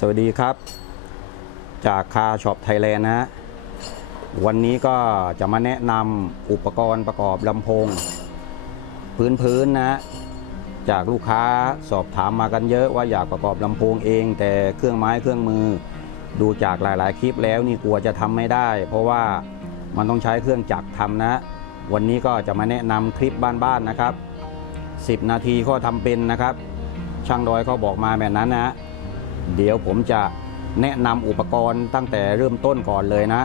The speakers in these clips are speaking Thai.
สวัสดีครับ จากคาช็อปไทยแลนด์นะฮะวันนี้ก็จะมาแนะนำอุปกรณ์ประกอบลำโพง พื้นๆนะฮะจากลูกค้าสอบถามมากันเยอะว่าอยากประกอบลำโพงเอง แต่เครื่องไม้เครื่องมือ ดูจากหลาย ๆ คลิปแล้วนี่กลัวจะทำไม่ได้ เพราะว่ามันต้องใช้เครื่องจักรทำนะ วันนี้ก็จะมาแนะนำคลิปบ้าน ๆ นะครับ 10 นาทีก็ทำเป็นนะครับ ช่างดอยเขาบอกมาแบบนั้นนะ เดี๋ยวผมจะแนะนำอุปกรณ์ตั้งแต่เริ่มต้นก่อนเลยนะ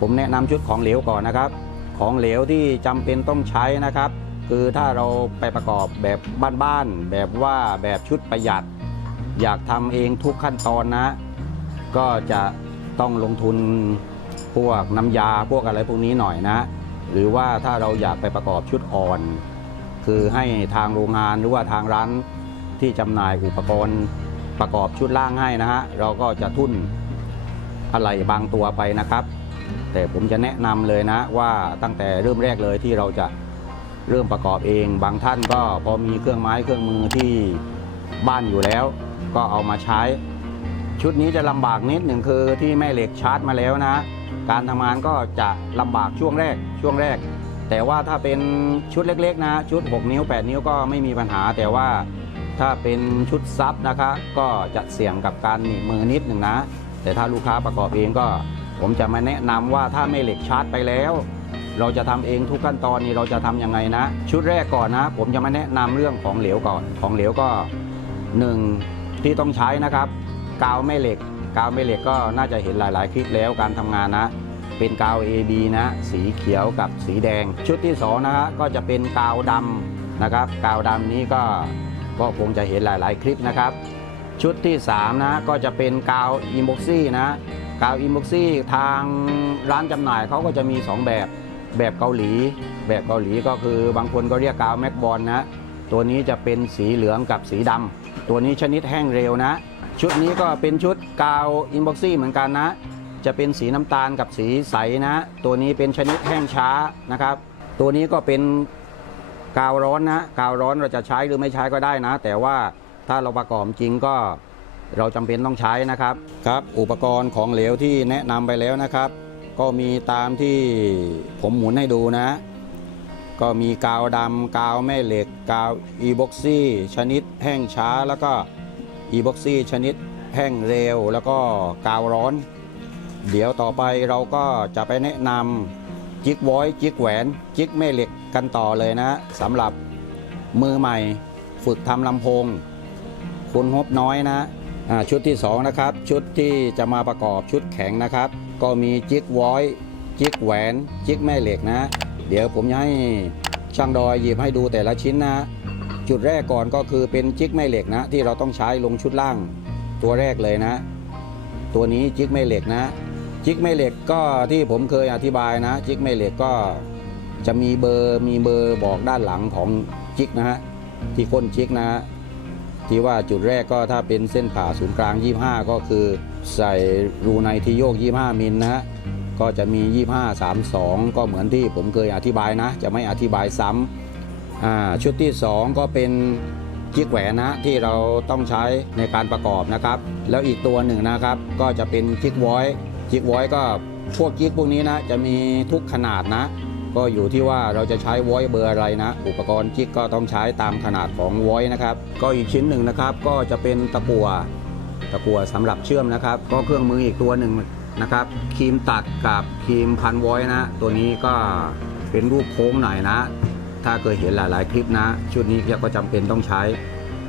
ผมแนะนำชุดของเหลวก่อนนะครับ ของเหลวที่จำเป็นต้องใช้นะครับ คือถ้าเราไปประกอบแบบบ้านๆแบบว่าแบบชุดประหยัด อยากทำเองทุกขั้นตอนนะ ก็จะต้องลงทุนพวกน้ำยาพวกอะไรพวกนี้หน่อยนะ หรือว่าถ้าเราอยากไปประกอบชุดอ่อน คือให้ทางโรงงานหรือว่าทางร้านที่จำหน่ายอุปกรณ์ ประกอบชุดล่างให้นะฮะเราก็จะทุ่นอะไรบางตัวไปนะครับ แต่ผมจะแนะนำเลยนะว่าตั้งแต่เริ่มแรกเลยที่เราจะเริ่มประกอบเอง บางท่านก็พอมีเครื่องไม้เครื่องมือที่บ้านอยู่แล้ว ก็เอามาใช้ ชุดนี้จะลำบากนิดหนึ่งคือที่แม่เหล็กชาร์จมาแล้วนะ การทำงานก็จะลำบากช่วงแรกช่วงแรก แต่ว่าถ้าเป็นชุดเล็กๆนะ ชุด 6 นิ้ว 8 นิ้วก็ไม่มีปัญหาแต่ว่า ถ้าเป็นชุดซับนะคะ ก็จะเสี่ยงกับการหนีบมือนิดหนึ่งนะ แต่ถ้าลูกค้าประกอบเองก็ ผมจะมาแนะนำว่าถ้าไม่เหล็กชาร์จไปแล้ว เราจะทำเองทุกขั้นตอนนี้เราจะทำยังไงนะ ชุดแรกก่อนนะ ผมจะมาแนะนำเรื่องของเหลวก่อน ของเหลวก็หนึ่งที่ต้องใช้นะครับ กาวแม่เหล็ก กาวแม่เหล็กก็น่าจะเห็นหลาย ๆ คลิปแล้วการทำงานนะเป็นกาว AB นะ สีเขียวกับสีแดง ชุดที่2นะฮะก็จะเป็นกาวดำนะครับ กาวดำนี้ก็ ก็คงจะเห็นหลาย ๆ คลิปนะครับ ชุดที่ 3 นะก็จะเป็นกาวอิมบ็อกซี่นะกาวอิมบ็อกซี่ทางร้านจำหน่ายเขาก็จะมี 2 แบบแบบเกาหลี แบบเกาหลีก็คือบางคนก็เรียกกาวแม็กบอลนะตัวนี้จะเป็นสีเหลืองกับสีดำตัวนี้ชนิดแห้งเร็วนะ ชุดนี้ก็เป็นชุดกาวอินบ็อกซี่เหมือนกันนะ จะเป็นสีน้ำตาลกับสีใสนะ ตัวนี้เป็นชนิดแห้งช้านะครับ ตัวนี้ก็เป็น กาวร้อนนะกาวร้อนเราจะใช้หรือไม่ใช้ก็ได้นะ แต่ว่าถ้าเราประกอบจริงก็เราจำเป็นต้องใช้นะครับครับ อุปกรณ์ของเหลวที่แนะนำไปแล้วนะครับ ก็มีตามที่ผมหมุนให้ดูนะ ก็มีกาวดำกาวแม่เหล็ก กาวอีบ็อกซี่ชนิดแห้งช้าแล้วก็อีบ็อกซี่ชนิดแห้งเร็ว แล้วก็กาวร้อน เดี๋ยวต่อไปเราก็จะไปแนะนำจิกวอยจิกแหวนจิกแม่เหล็ก กันต่อเลยนะสำหรับมือใหม่ฝึกทำลำโพง คุณฮบน้อยนะชุดที่สองนะครับชุดที่จะมาประกอบชุดแข็งนะครับ ก็มีจิกวอยจิกแหวนจิกแม่เหล็กนะ เดี๋ยวผมจะให้ช่างดอยหยิบให้ดูแต่ละชิ้นนะ จุดแรกก่อนก็คือเป็นจิกแม่เหล็กนะ ที่เราต้องใช้ลงชุดล่างตัวแรกเลยนะ ตัวนี้จิกแม่เหล็กนะ จิกแม่เหล็กก็ที่ผมเคยอธิบายนะ จิกแม่เหล็กก็ จะมีเบอร์มีเบอร์บอกด้านหลังของจิกนะฮะที่ก้นจิกนะฮะที่ว่าจุดแรกก็ถ้าเป็นเส้นผ่าศูนย์กลาง 25 ก็คือใส่รูในที่โยก 25 มิลนะฮะก็จะมี 25 32 ก็เหมือนที่ผมเคยอธิบายนะ จะไม่อธิบายซ้ำอ่าชุดที่ 2 ก็เป็นจิกแหวนนะที่เราต้องใช้ในการประกอบนะครับ แล้วอีกตัวหนึ่งนะครับ ก็จะเป็นจิกวอยจิกไว้ก็พวกจิกพวกนี้นะจะมีทุกขนาดนะ ก็อยู่ที่ว่าเราจะใช้ไว้เบอร์อะไรนะ อุปกรณ์จิกก็ต้องใช้ตามขนาดของไว้นะครับ ก็อีกชิ้นหนึ่งนะครับ ก็จะเป็นตะกั่วตะกั่วสำหรับเชื่อมนะครับ ก็เครื่องมืออีกตัวหนึ่งนะครับครีมตัดกับครีมพันไว้นะ ตัวนี้ก็เป็นรูปโค้งหน่อยนะ ถ้าเคยเห็นหลาย ๆ คลิปนะ ชุดนี้ก็จำเป็นต้องใช้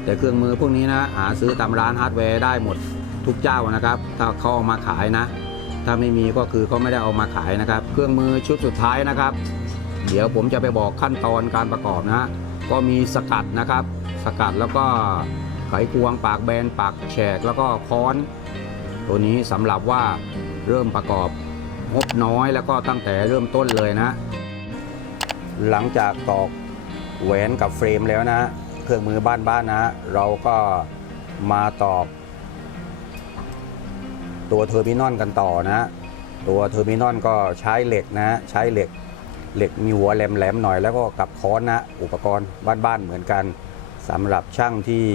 แต่เครื่องมือพวกนี้นะ หาซื้อตามร้านฮาร์ดแวร์ได้หมดทุกเจ้านะครับ ถ้าเขาเอามาขายนะ ถ้าไม่มีก็คือเขาไม่ได้เอามาขายนะครับ เครื่องมือชุดสุดท้ายนะครับ เดี๋ยวผมจะไปบอกขั้นตอนการประกอบนะก็มีสกัดนะครับ สกัดแล้วก็ไขควงปากแบนปากแฉกแล้วก็ค้อน ตัวนี้สำหรับว่าเริ่มประกอบงบน้อยแล้วก็ตั้งแต่เริ่มต้นเลยนะ หลังจากตอกแหวนกับเฟรมแล้วนะ เครื่องมือบ้านๆนะ เราก็มาตอก ตัวเทอร์มินอลกันต่อนะ ตัวเทอร์มินอลก็ใช้เหล็กนะ ใช้เหล็กเหล็กมีหัวแหลมๆหน่อยแล้วก็กับค้อนนะอุปกรณ์บ้านๆเหมือนกันสำหรับช่างที่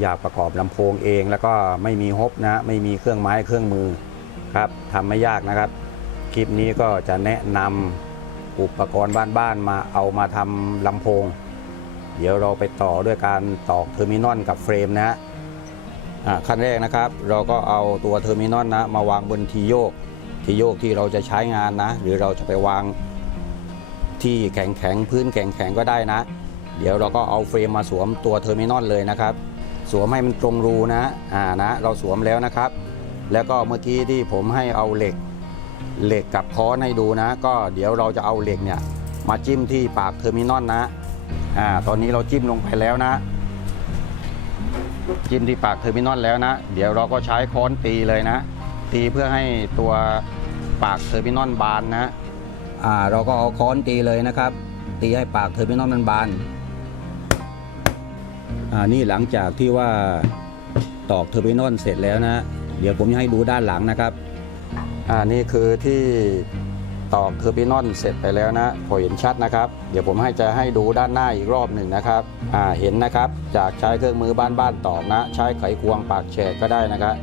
อยากประกอบลำโพงเองแล้วก็ไม่มีฮบนะ ไม่มีเครื่องไม้เครื่องมือครับทำไม่ยากนะครับ คลิปนี้ก็จะแนะนำอุปกรณ์บ้านๆมาเอามาทำลำโพง เดี๋ยวเราไปต่อด้วยการตอกเทอร์มินอลกับเฟรมนะ ขั้นแรกนะครับ เราก็เอาตัวเทอร์มินอลนะมาวางบนทีโยก ทีโยกที่เราจะใช้งานนะ หรือเราจะไปวางที่แข็งแข็งพื้นแข็งแข็งก็ได้นะ เดี๋ยวเราก็เอาเฟรมมาสวมตัวเทอร์มินอลเลยนะครับ สวมให้มันตรงรูนะอ่านะเราสวมแล้วนะครับ แล้วก็เมื่อกี้ที่ผมให้เอาเหล็กเหล็กกับค้อนให้ดูนะ ก็เดี๋ยวเราจะเอาเหล็กเนี่ยมาจิ้มที่ปากเทอร์มินอลนะอ่าตอนนี้เราจิ้มลงไปแล้วนะ จิ้มที่ปากเทอร์มินอลแล้วนะ เดี๋ยวเราก็ใช้ค้อนตีเลยนะ ตีเพื่อให้ตัวปากเทอร์มินอลบานนะอ่าเราก็เอาค้อนตีเลยนะครับ ตีให้ปากเทอร์มินอลมันบานอ่านี่หลังจากที่ว่าตอกเทอร์มินอลเสร็จแล้วนะ เดี๋ยวผมจะให้ดูด้านหลังนะครับอ่านี่คือที่ ตอกเทอร์มินอลเสร็จไปแล้วนะพอเห็นชัดนะครับ เดี๋ยวผมให้จะให้ดูด้านหน้าอีกรอบหนึ่งนะครับอ่าเห็นนะครับ จากใช้เครื่องมือบ้านๆตอกนะ ใช้ไขควงปากแฉกก็ได้นะครับ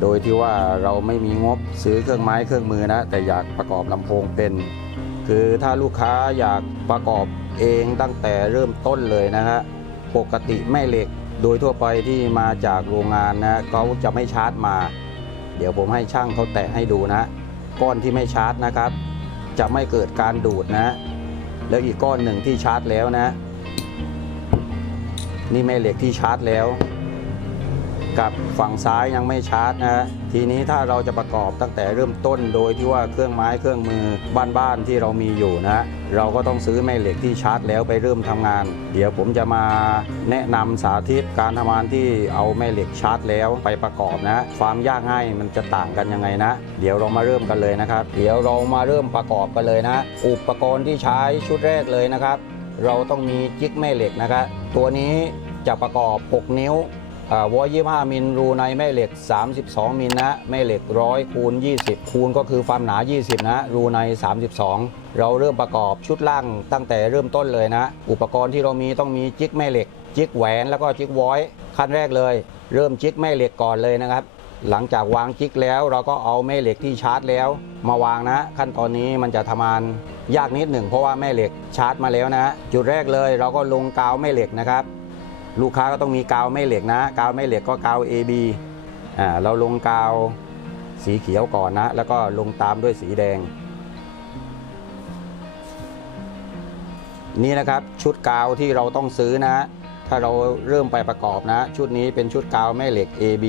โดยที่ว่าเราไม่มีงบซื้อเครื่องไม้เครื่องมือนะ แต่อยากประกอบลำโพงเป็น คือถ้าลูกค้าอยากประกอบเองตั้งแต่เริ่มต้นเลยนะฮะปกติแม่เหล็กโดยทั่วไปที่มาจากโรงงานนะเขาจะไม่ชาร์จมา เดี๋ยวผมให้ช่างเขาแตะให้ดูนะ ก้อนที่ไม่ชาร์จนะครับ จะไม่เกิดการดูดนะ แล้วอีกก้อนหนึ่งที่ชาร์จแล้วนะ นี่แม่เหล็กที่ชาร์จแล้ว กับฝั่งซ้ายยังไม่ชาร์จนะฮะทีนี้ถ้าเราจะประกอบตั้งแต่เริ่มต้นโดยที่ว่าเครื่องไม้เครื่องมือบ้านๆที่เรามีอยู่นะ เราก็ต้องซื้อแม่เหล็กที่ชาร์จแล้วไปเริ่มทำงาน เดี๋ยวผมจะมาแนะนำสาธิตการทำงานที่เอาแม่เหล็กชาร์จแล้วไปประกอบนะความยากง่ายมันจะต่างกันยังไงนะ เดี๋ยวเรามาเริ่มกันเลยนะครับ เดี๋ยวเรามาเริ่มประกอบกันเลยนะ อุปกรณ์ที่ใช้ชุดแรกเลยนะครับ เราต้องมีจิ๊กแม่เหล็กนะครับตัวนี้จะประกอบ 6 นิ้ว วอ่าวอ25มิลรูในแม่เหล็ก 32 มิลนะแม่เหล็ก100คูณ 20 คูณก็คือความหนา 20 นะ รูใน 32 เราเริ่มประกอบชุดล่างตั้งแต่เริ่มต้นเลยนะ อุปกรณ์ที่เรามีต้องมีจิกแม่เหล็ก จิกแหวนแล้วก็จิกวอยขั้นแรกเลย เริ่มจิกแม่เหล็กก่อนเลยนะครับ หลังจากวางจิกแล้วเราก็เอาแม่เหล็กที่ชาร์จแล้ว มาวางนะ ขั้นตอนนี้มันจะทำงานยากนิดหนึ่งเพราะว่าแม่เหล็กชาร์จมาแล้วนะ จุดแรกเลยเราก็ลงกาวแม่เหล็กนะครับ ลูกค้าก็ต้องมีกาวแม่เหล็กนะ กาวแม่เหล็กก็กาว AB อ่าเราลงกาวสีเขียวก่อนนะ แล้วก็ลงตามด้วยสีแดง นี่นะครับชุดกาวที่เราต้องซื้อนะ ถ้าเราเริ่มไปประกอบนะ ชุดนี้เป็นชุดกาวแม่เหล็ก AB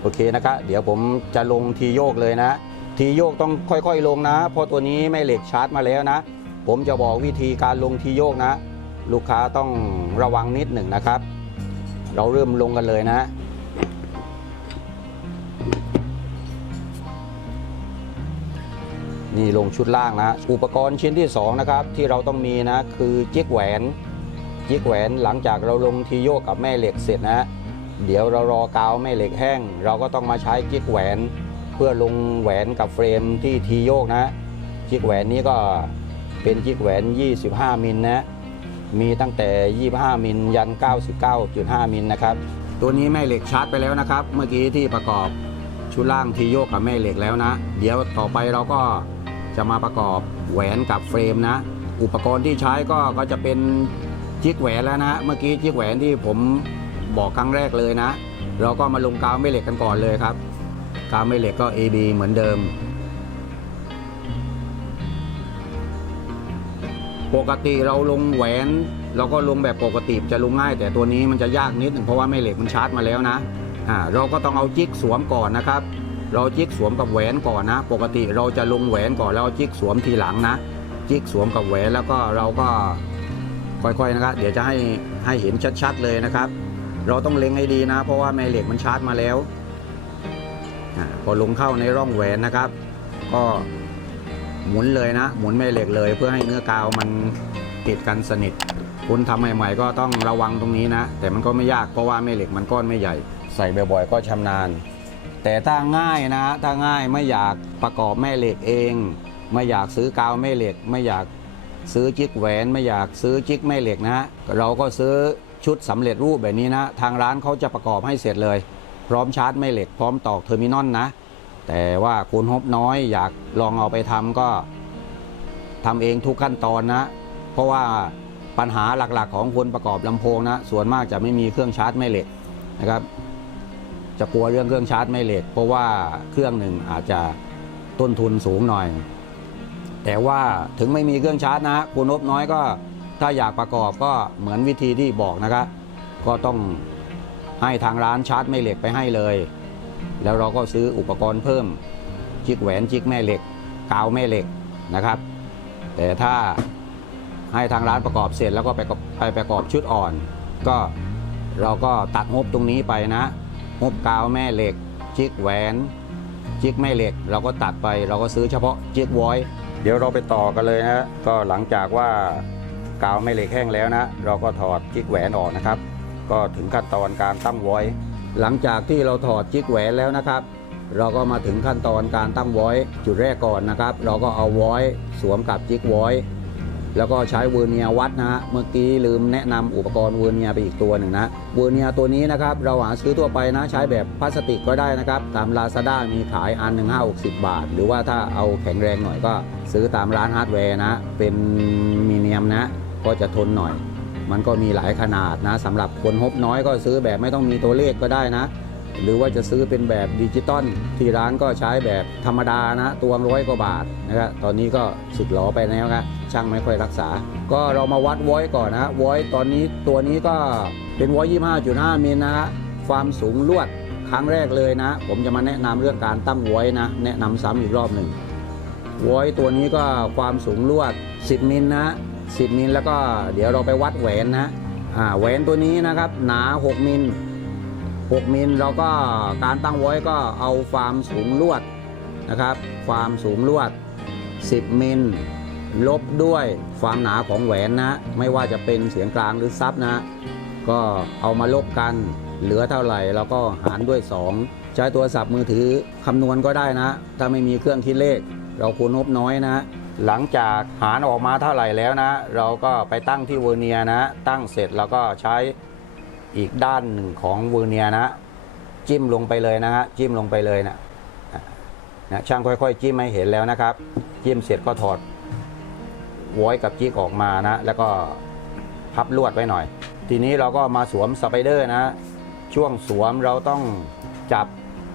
โอเคนะครับเดี๋ยวผมจะลงทีโยกเลยนะ ทีโยกต้องค่อยๆลงนะ เพราะตัวนี้แม่เหล็กชาร์จมาแล้วนะ ผมจะบอกวิธีการลงทีโยกนะ ลูกค้าต้องระวังนิดหนึ่งนะครับ เราเริ่มลงกันเลยนะ นี่ลงชุดล่างนะ อุปกรณ์ชิ้นที่สองนะครับ ที่เราต้องมีนะ คือจิ๊กแหวนจิ๊กแหวนหลังจากเราลงทีโยกกับแม่เหล็กเสร็จนะ เดี๋ยวเรารอกาวแม่เหล็กแห้ง เราก็ต้องมาใช้จิ๊กแหวนเพื่อลงแหวนกับเฟรมที่ทีโยกนะจิ๊กแหวนนี้ก็เป็นจิ๊กแหวน 25 มิลนะ มีตั้งแต่ 25 มิลยัน 99.5 มิลนะครับ ตัวนี้แม่เหล็กชาร์จไปแล้วนะครับ เมื่อกี้ที่ประกอบชุดล่างทีโยกกับแม่เหล็กแล้วนะ เดี๋ยวต่อไปเราก็จะมาประกอบแหวนกับเฟรมนะ อุปกรณ์ที่ใช้ก็ก็จะเป็นจิ๊กแหวนแล้วนะ เมื่อกี้จิ๊กแหวนที่ผมบอกครั้งแรกเลยนะ เราก็มาลงกาวแม่เหล็กกันก่อนเลยครับ กาวแม่เหล็กก็ AB เหมือนเดิม ปกติเราลงแหวน เราก็ลงแบบปกติจะลงง่าย แต่ตัวนี้มันจะยากนิดหนึ่งเพราะว่าแม่เหล็กมันชาร์จมาแล้วนะอ่าเราก็ต้องเอาจิ๊กสวมก่อนนะครับ เราจิ๊กสวมกับแหวนก่อนนะ ปกติเราจะลงแหวนก่อนแล้วเอาจิ๊กสวมทีหลังนะ จิ๊กสวมกับแหวนแล้วก็เราก็ค่อยๆนะครับ เดี๋ยวจะให้ให้เห็นชัดๆเลยนะครับ เราต้องเล็งให้ดีนะ เพราะว่าแม่เหล็กมันชาร์จมาแล้วอาพอลงเข้าในร่องแหวนนะครับ ก็ หมุนเลยนะ หมุนแม่เหล็กเลย เพื่อให้เนื้อกาวมันติดกันสนิทคุณทำใหม่ ๆ ก็ต้องระวังตรงนี้นะ แต่มันก็ไม่ยากเพราะว่าแม่เหล็กมันก้อนไม่ใหญ่ ใส่บ่อยๆก็ชำนาญ แต่ถ้าง่ายนะถ้าง่ายไม่อยากประกอบแม่เหล็กเอง ไม่อยากซื้อกาวแม่เหล็ก ไม่อยากซื้อจิ๊กแหวนไม่อยากซื้อจิ๊กแม่เหล็กนะ เราก็ซื้อชุดสำเร็จรูปแบบนี้นะ ทางร้านเขาจะประกอบให้เสร็จเลย พร้อมชาร์จแม่เหล็กพร้อมตอกเทอร์มินอลนะ แต่ว่าคุณฮบน้อยอยากลองเอาไปทำก็ทำเองทุกขั้นตอนนะ เพราะว่าปัญหาหลักๆ ของคนประกอบลำโพงนะ ส่วนมากจะไม่มีเครื่องชาร์จแม่เหล็กนะครับ จะกลัวเรื่องเครื่องชาร์จแม่เหล็ก เพราะว่าเครื่องหนึ่งอาจจะต้นทุนสูงหน่อย แต่ว่าถึงไม่มีเครื่องชาร์จนะคุณนบน้อยก็ถ้าอยากประกอบก็เหมือนวิธีที่บอกนะครับ ก็ต้องให้ทางร้านชาร์จแม่เหล็กไปให้เลย แล้วเราก็ซื้ออุปกรณ์เพิ่มจิกแหวนจิกแม่เหล็ก กาวแม่เหล็กนะครับ แต่ถ้าให้ทางร้านประกอบเสร็จแล้วก็ไปไปประกอบชุดอ่อน ก็เราก็ตัดงบตรงนี้ไปนะงบกาวแม่เหล็ก จิกแหวนจิกแม่เหล็ก เราก็ตัดไปเราก็ซื้อเฉพาะจิกวอยเดี๋ยวเราไปต่อกันเลยนะก็หลังจากว่ากาวแม่เหล็กแห้งแล้วนะ เราก็ถอดจิกแหวนออกนะครับ ก็ถึงขั้นตอนการตั้งวอย หลังจากที่เราถอดจิกแหวนแล้วนะครับ เราก็มาถึงขั้นตอนการตั้งไวอยจุดแรกก่อนนะครับ เราก็เอาไวอยสวมกับจิกไวอยแล้วก็ใช้เวอร์เนียวัดนะฮะ เมื่อกี้ลืมแนะนำอุปกรณ์เวอร์เนียไปอีกตัวหนึ่งนะ เวอร์เนียตัวนี้นะครับ เราหาซื้อทั่วไปนะใช้แบบพลาสติกก็ได้นะครับ ตาม Lazada มีขายอันหนึ่งห้าหกสิบบาท หรือว่าถ้าเอาแข็งแรงหน่อยก็ซื้อตามร้านฮาร์ดแวร์นะ เป็นมีเนียมนะ ก็จะทนหน่อย มันก็มีหลายขนาดนะสำหรับคนฮบน้อยก็ซื้อแบบไม่ต้องมีตัวเลขก็ได้นะ หรือว่าจะซื้อเป็นแบบดิจิตอลที่ร้านก็ใช้แบบธรรมดานะตัวร้อยกว่าบาทนะครับตอนนี้ก็สึกหลอไปแล้วนะช่างไม่ค่อยรักษา ก็เรามาวัดวอยก่อนนะวอยตอนนี้ตัวนี้ก็เป็นวอยยี่ห้าจุดห้ามิลนะฮะความสูงลวดครั้งแรกเลยนะ ผมจะมาแนะนำเรื่องการตั้งวอยนะ แนะนำซ้ำอีกรอบหนึ่งวอยตัวนี้ก็ความสูงลวด 10มิลนะ 10 มิลแล้วก็เดี๋ยวเราไปวัดแหวนนะอ่าแหวนตัวนี้นะครับหนา 6 มิล 6 มิลเราก็การตั้งไว้ก็เอาความสูงลวดนะครับ ความสูงลวด 10 มิลลบด้วยความหนาของแหวนนะไม่ว่าจะเป็นเสียงกลางหรือซับนะก็เอามาลบกันเหลือเท่าไหร่เราก็หารด้วย 2 ใช้โทรศัพท์มือถือคำนวณก็ได้นะ ถ้าไม่มีเครื่องคิดเลข เราคูณงบน้อยนะ หลังจากหารออกมาเท่าไหร่แล้วนะ เราก็ไปตั้งที่เวอร์เนียนะ ตั้งเสร็จแล้วก็ใช้อีกด้านหนึ่งของเวอร์เนียนะ จิ้มลงไปเลยนะฮะจิ้มลงไปเลยนะนะช่างค่อย ๆ จิ้มให้เห็นแล้วนะครับ จิ้มเสร็จก็ถอดวอยกับจิ๊กออกมานะ แล้วก็พับลวดไว้หน่อย ทีนี้เราก็มาสวมสไปเดอร์นะ ช่วงสวมเราต้องจับ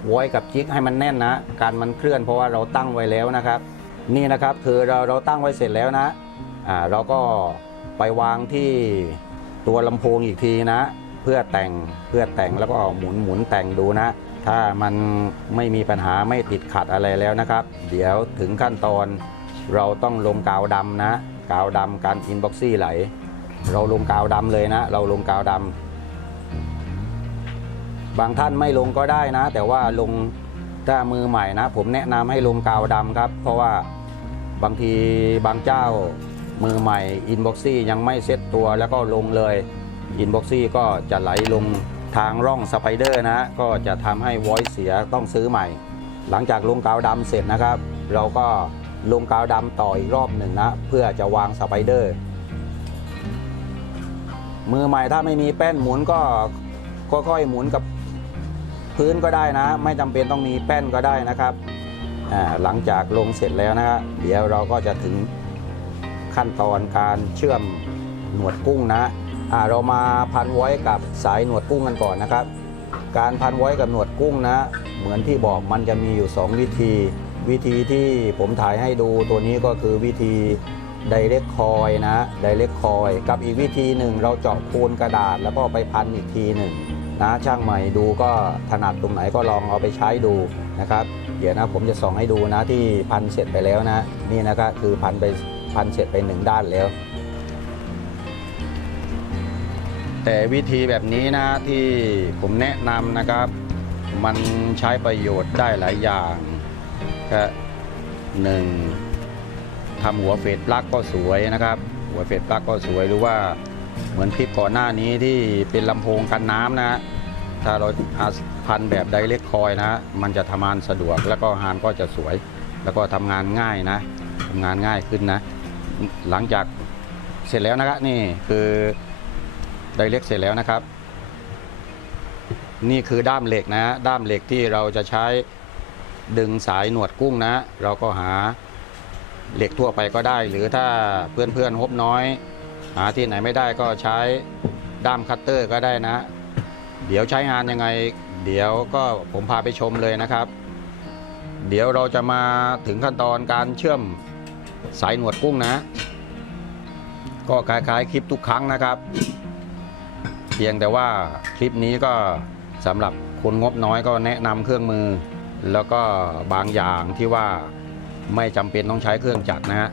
วอยกับจิ๊กให้มันแน่นนะ การมันเคลื่อนเพราะว่าเราตั้งไว้แล้วนะครับ นี่นะครับคือเราเราตั้งไว้เสร็จแล้วนะอ่าเราก็ไปวางที่ตัวลำโพงอีกทีนะ เพื่อแต่งเพื่อแต่งแล้วก็หมุนหมุนแต่งดูนะ ถ้ามันไม่มีปัญหาไม่ติดขัดอะไรแล้วนะครับ เดี๋ยวถึงขั้นตอน เราต้องลงกาวดำนะ กาวดำการอินบ็อกซี่ไหล เราลงกาวดำเลยนะ เราลงกาวดำบางท่านไม่ลงก็ได้นะ แต่ว่าลงถ้ามือใหม่นะ ผมแนะนำให้ลงกาวดำครับ เพราะว่า บางทีบางเจ้ามือใหม่อินบ็อกซี่ยังไม่เซ็ตตัวแล้วก็ลงเลยอินบ็อกซี่ก็จะไหลลงทางร่องสไปเดอร์นะก็จะทำให้วอยเสียต้องซื้อใหม่ หลังจากลงกาวดำเสร็จนะครับ เราก็ลงกาวดำต่ออีกรอบหนึ่งนะ เพื่อจะวางสไปเดอร์มือใหม่ถ้าไม่มีแป้นหมุนก็ค่อยๆหมุนกับพื้นก็ได้นะ ไม่จำเป็นต้องมีแป้นก็ได้นะครับ หลังจากลงเสร็จแล้วนะครับเดี๋ยวเราก็จะถึงขั้นตอนการเชื่อมหนวดกุ้งนะเรามาพันไว้กับสายหนวดกุ้งกันก่อนนะครับ การพันไว้กับหนวดกุ้งนะ เหมือนที่บอกมันจะมีอยู่ 2 วิธี วิธีที่ผมถ่ายให้ดูตัวนี้ก็คือวิธีไดเรกคอยนะไดเรกคอยกับอีกวิธีหนึ่งเราเจาะโคนกระดาษแล้วก็ไปพันอีกทีหนึ่ง นะช่างใหม่ดูก็ถนัดตรงไหนก็ลองเอาไปใช้ดูนะครับ เดี๋ยวนะผมจะส่องให้ดูนะที่พันเสร็จไปแล้วนะ นี่นะครับคือพันไปพันเสร็จไปหนึ่งด้านแล้ว แต่วิธีแบบนี้นะที่ผมแนะนำนะครับ มันใช้ประโยชน์ได้หลายอย่างก็หนึ่งทำหัวเฟดปลั๊กก็สวยนะครับ หัวเฟดปลั๊กก็สวยหรือว่า เหมือนคลิปก่อนหน้านี้ที่เป็นลำโพงกันน้ำนะถ้าเราพันแบบไดเรกคอยนะมันจะทำงานสะดวก แล้วก็ฮานก็จะสวย แล้วก็ทำงานง่ายนะทำงานง่ายขึ้นนะ หลังจากเสร็จแล้วนะครับนี่คือไดเล็กเสร็จแล้วนะครับ นี่คือด้ามเหล็กนะด้ามเหล็กที่เราจะใช้ดึงสายหนวดกุ้งนะ เราก็หาเหล็กทั่วไปก็ได้ หรือถ้าเพื่อนๆฮบน้อย หาที่ไหนไม่ได้ก็ใช้ด้ามคัตเตอร์ก็ได้นะ เดี๋ยวใช้งานยังไง เดี๋ยวก็ผมพาไปชมเลยนะครับ เดี๋ยวเราจะมาถึงขั้นตอนการเชื่อมสายหนวดกุ้งนะ ก็คล้ายๆคลิปทุกครั้งนะครับ เพียงแต่ว่าคลิปนี้ก็สำหรับคนงบน้อยก็แนะนำเครื่องมือ แล้วก็บางอย่างที่ว่าไม่จำเป็นต้องใช้เครื่องจักรนะฮะ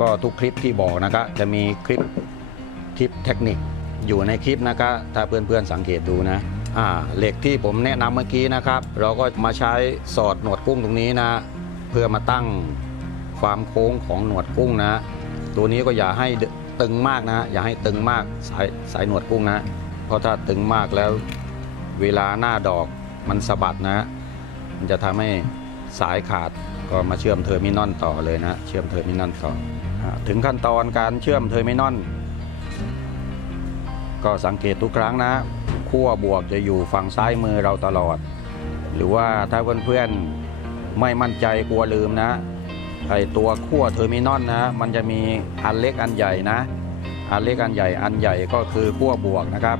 ก็ทุกคลิปที่บอกนะครับจะมีคลิปทิปเทคนิคอยู่ในคลิปนะครับถ้าเพื่อนๆสังเกตดูนะอ่าเหล็กที่ผมแนะนำเมื่อกี้นะครับ เราก็มาใช้สอดหนวดกุ้งตรงนี้นะ เพื่อมาตั้งความโค้งของหนวดกุ้งนะ ตัวนี้ก็อย่าให้ตึงมากนะ อย่าให้ตึงมากสายสายหนวดกุ้งนะ เพราะถ้าตึงมากแล้วเวลาหน้าดอกมันสะบัดนะ มันจะทำให้สายขาด ก็มาเชื่อมเทอร์มินอลต่อเลยนะ เชื่อมเทอร์มินอลต่ออถึงขั้นตอนการเชื่อมเทอร์มินอลก็สังเกตทุกครั้งนะขั้วบวกจะอยู่ฝั่งซ้ายมือเราตลอด หรือว่าถ้าเพื่อนๆไม่มั่นใจกลัวลืมนะไอตัวขั้วเทอร์มินอลนะ มันจะมีอันเล็กอันใหญ่นะ อันเล็กอันใหญ่อันใหญ่ก็คือขั้วบวกนะครับ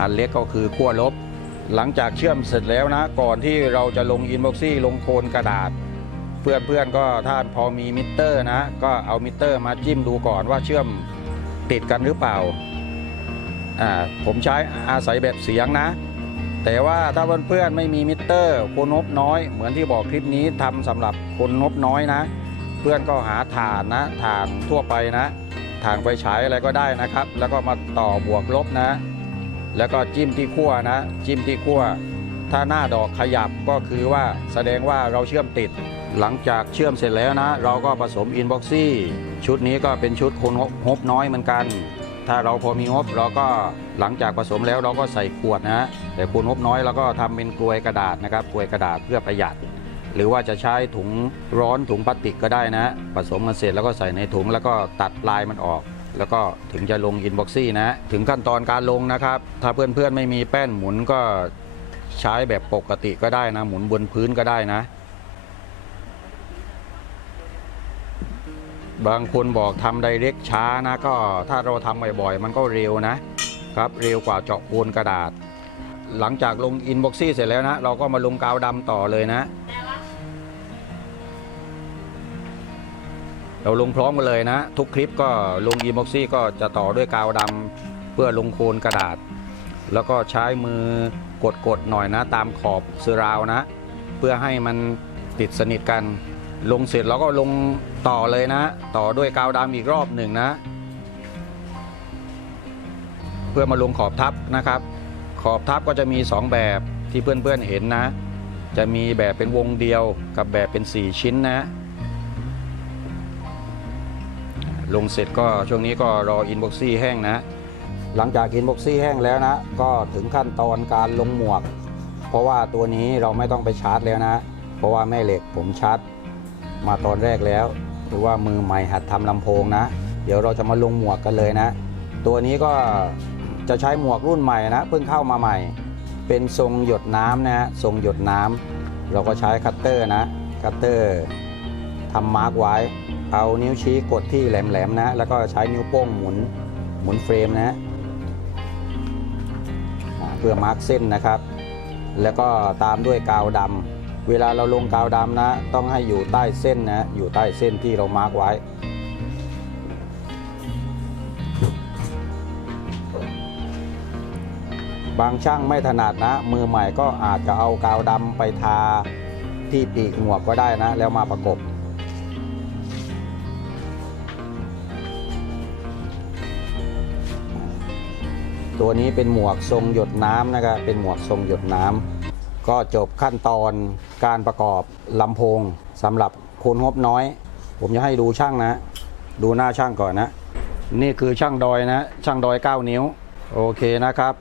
อันเล็กก็คือขั้วลบ หลังจากเชื่อมเสร็จแล้วนะ ก่อนที่เราจะลงอินบ็อกซี่ลงโคนกระดาษ เพื่อนๆก็ถ้าพอมีมิเตอร์นะ ก็เอามิเตอร์มาจิ้มดูก่อนว่าเชื่อมติดกันหรือเปล่าอ่าผมใช้อาศัยแบบเสียงนะ แต่ว่าถ้าเพื่อนๆไม่มีมิเตอร์คนงบน้อย เหมือนที่บอกคลิปนี้ทำสำหรับคนงบน้อยนะ เพื่อนก็หาถานนะถานทั่วไปนะถ่านไฟฉายอะไรก็ได้นะครับ แล้วก็มาต่อบวกลบนะ แล้วก็จิ้มที่ขั้วนะ จิ้มที่ขั้วถ้าหน้าดอกขยับก็คือว่าแสดงว่าเราเชื่อมติด หลังจากเชื่อมเสร็จแล้วนะ เราก็ผสมอินบ็อกซี่ชุดนี้ก็เป็นชุดคนงบน้อยเหมือนกัน ถ้าเราพอมีงบเราก็หลังจากผสมแล้วเราก็ใส่ขวดนะ แต่คนงบน้อยเราก็ทำเป็นกลวยกระดาษนะครับกลวยกระดาษเพื่อประหยัด หรือว่าจะใช้ถุงร้อนถุงพลาสติกก็ได้นะ ผสมมาเสร็จแล้วก็ใส่ในถุงแล้วก็ตัดลายมันออกแล้วก็ถึงจะลงอินบ็อกซี่นะ ถึงขั้นตอนการลงนะครับ ถ้าเพื่อนๆไม่มีแป้นหมุนก็ใช้แบบปกติก็ได้นะ หมุนบนพื้นก็ได้นะ บางคนบอกทำไดเรกช้านะก็ถ้าเราทำบ่อยๆ มันก็เร็วนะครับ เร็วกว่าเจาะปูนกระดาษ หลังจากลงอินบ็อกซี่เสร็จแล้วนะ เราก็มาลงกาวดำต่อเลยนะ เราลงพร้อมกันเลยนะ ทุกคลิปก็ลงอินบ็อกซี่ก็จะต่อด้วยกาวดำเพื่อลงโคนกระดาษ แล้วก็ใช้มือกดๆหน่อยนะ ตามขอบเซราวนะ เพื่อให้มันติดสนิทกัน ลงเสร็จเราก็ลง ต่อเลยนะ ต่อด้วยกาวดำอีกรอบหนึ่งนะ เพื่อมาลงขอบทับนะครับ ขอบทับก็จะมี 2 แบบที่เพื่อนๆเห็นนะ จะมีแบบเป็นวงเดียวกับแบบเป็น 4 ชิ้นนะ ลงเสร็จก็ช่วงนี้ก็รออินบ็อกซี่แห้งนะ หลังจากอินบ็อกซี่แห้งแล้วนะ ก็ถึงขั้นตอนการลงหมวก เพราะว่าตัวนี้เราไม่ต้องไปชาร์จแล้วนะ เพราะว่าแม่เหล็กผมชาร์จมาตอนแรกแล้ว หรือว่ามือใหม่หัดทำลำโพงนะ เดี๋ยวเราจะมาลงหมวกกันเลยนะ ตัวนี้ก็จะใช้หมวกรุ่นใหม่นะเพิ่งเข้ามาใหม่ เป็นทรงหยดน้ำนะฮะทรงหยดน้ำเราก็ใช้คัตเตอร์นะคัตเตอร์ทำมาร์กไว้ เอานิ้วชี้กดที่แหลมๆนะ แล้วก็ใช้นิ้วโป้งหมุนหมุนเฟรมนะเพื่อมาร์กเส้นนะครับ แล้วก็ตามด้วยกาวดำ เวลาเราลงกาวดำนะ ต้องให้อยู่ใต้เส้นนะ อยู่ใต้เส้นที่เรามาร์กไว้ บางช่างไม่ถนัดนะ มือใหม่ก็อาจจะเอากาวดำไปทาที่ปีกหมวกก็ได้นะ แล้วมาประกบตัวนี้เป็นหมวกทรงหยดน้ำนะครับ เป็นหมวกทรงหยดน้ำ ก็จบขั้นตอน การประกอบลำโพงสำหรับคนงบน้อย ผมจะให้ดูช่างนะ ดูหน้าช่างก่อนนะ นี่คือช่างดอยนะ ช่างดอย 9 นิ้ว โอเคนะครับ